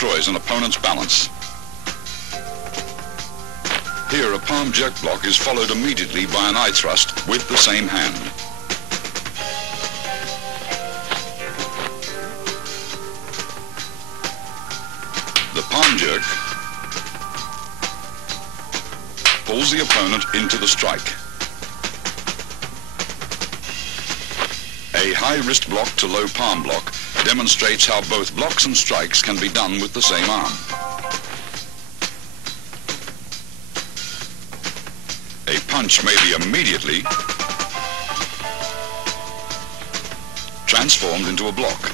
destroys an opponent's balance. Here, a palm jerk block is followed immediately by an eye thrust with the same hand. The palm jerk pulls the opponent into the strike. A high wrist block to low palm block demonstrates how both blocks and strikes can be done with the same arm. A punch may be immediately transformed into a block,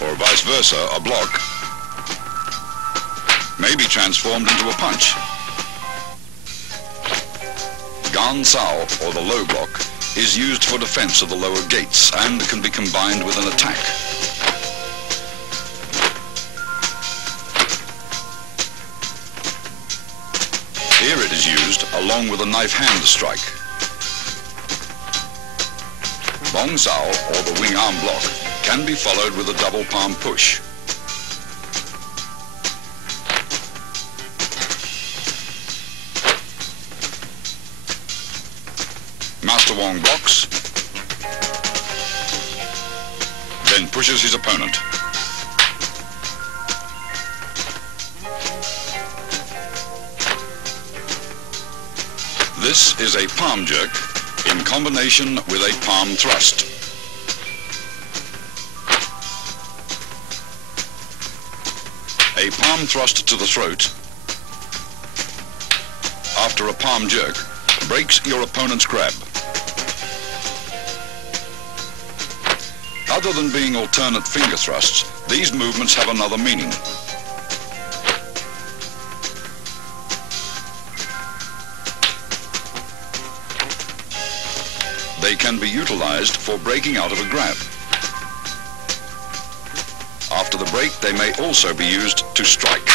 or vice versa, a block may be transformed into a punch. Gan Sao, or the low block, is used for defense of the lower gates and can be combined with an attack. Here it is used along with a knife hand strike. Wong Sao, or the wing arm block, can be followed with a double palm push. Master Wong blocks, then pushes his opponent. This is a palm jerk in combination with a palm thrust. A palm thrust to the throat after a palm jerk breaks your opponent's grab. Other than being alternate finger thrusts, these movements have another meaning. They can be utilized for breaking out of a grab. After the break, they may also be used to strike.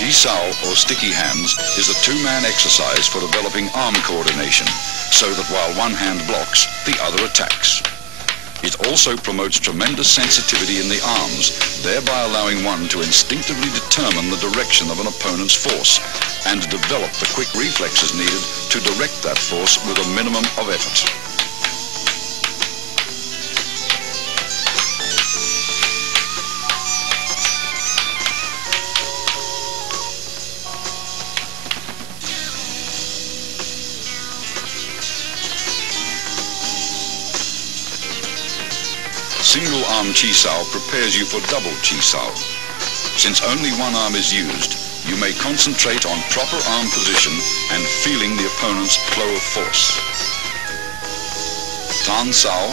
Chi Sao, or sticky hands, is a two-man exercise for developing arm coordination, so that while one hand blocks, the other attacks. It also promotes tremendous sensitivity in the arms, thereby allowing one to instinctively determine the direction of an opponent's force and develop the quick reflexes needed to direct that force with a minimum of effort. Single arm Chi Sao prepares you for double Chi Sao. Since only one arm is used, you may concentrate on proper arm position and feeling the opponent's flow of force. Tan Sao,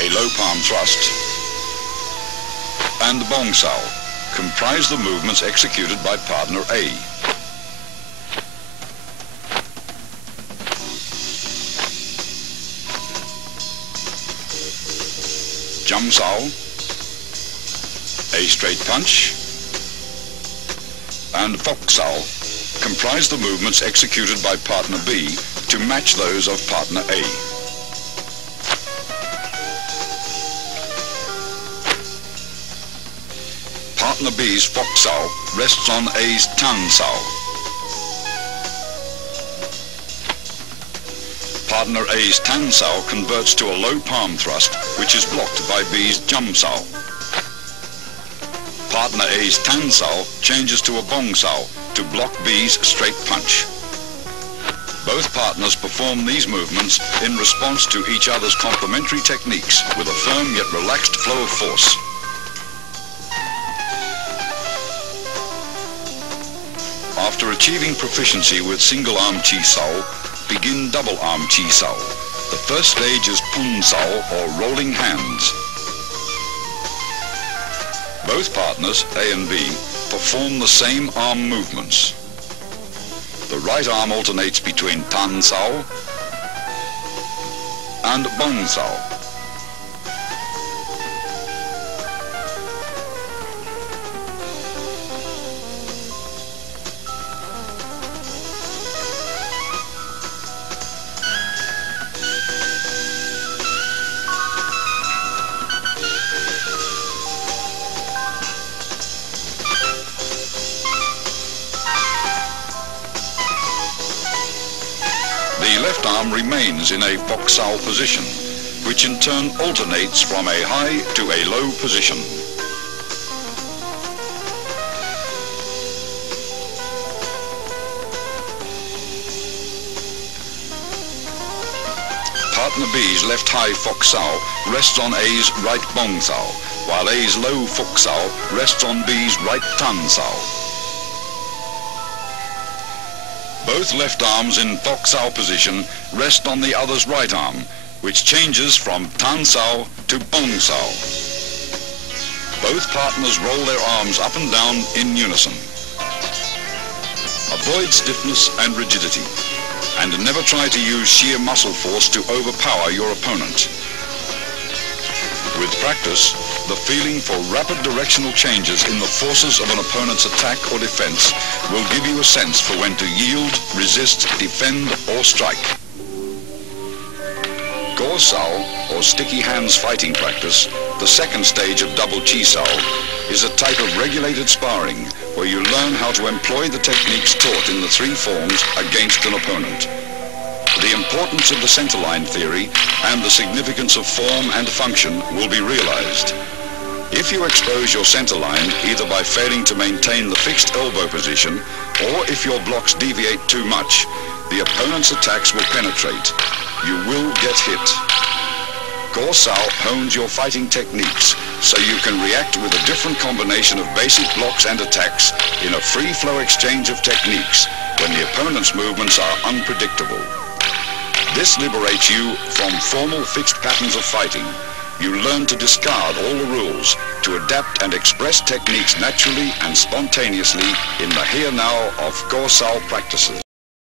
a low palm thrust, and Bong Sao comprise the movements executed by partner A. Jum Sao, a straight punch, and Fok Sao comprise the movements executed by partner B to match those of partner A. Partner B's Fok Sao rests on A's Tan Sao. Partner A's Tan Sao converts to a low palm thrust, which is blocked by B's Jum Sao. Partner A's Tan Sao changes to a Bong Sao to block B's straight punch. Both partners perform these movements in response to each other's complementary techniques with a firm yet relaxed flow of force. After achieving proficiency with single arm Chi Sao, begin double arm Chi Sao. The first stage is Pun Sao, or rolling hands. Both partners, A and B, perform the same arm movements. The right arm alternates between Tan Sao and Bong Sao. left arm remains in a foxao position, which in turn alternates from a high to a low position. Partner B's left high foxao rests on A's right bongao, while A's low foxao rests on B's right tansao. Both left arms in foxao position rest on the other's right arm, which changes from tansao to bongao. Both partners roll their arms up and down in unison. Avoid stiffness and rigidity, and never try to use sheer muscle force to overpower your opponent. With practice, the feeling for rapid directional changes in the forces of an opponent's attack or defense will give you a sense for when to yield, resist, defend, or strike. Gorsao, or sticky hands fighting practice, the second stage of double chisao, is a type of regulated sparring where you learn how to employ the techniques taught in the three forms against an opponent. The importance of the centerline theory and the significance of form and function will be realized. If you expose your centerline either by failing to maintain the fixed elbow position or if your blocks deviate too much, the opponent's attacks will penetrate. You will get hit. Gorsao hones your fighting techniques so you can react with a different combination of basic blocks and attacks in a free-flow exchange of techniques when the opponent's movements are unpredictable. This liberates you from formal fixed patterns of fighting. You learn to discard all the rules, to adapt and express techniques naturally and spontaneously in the here-now of Gorsao practices.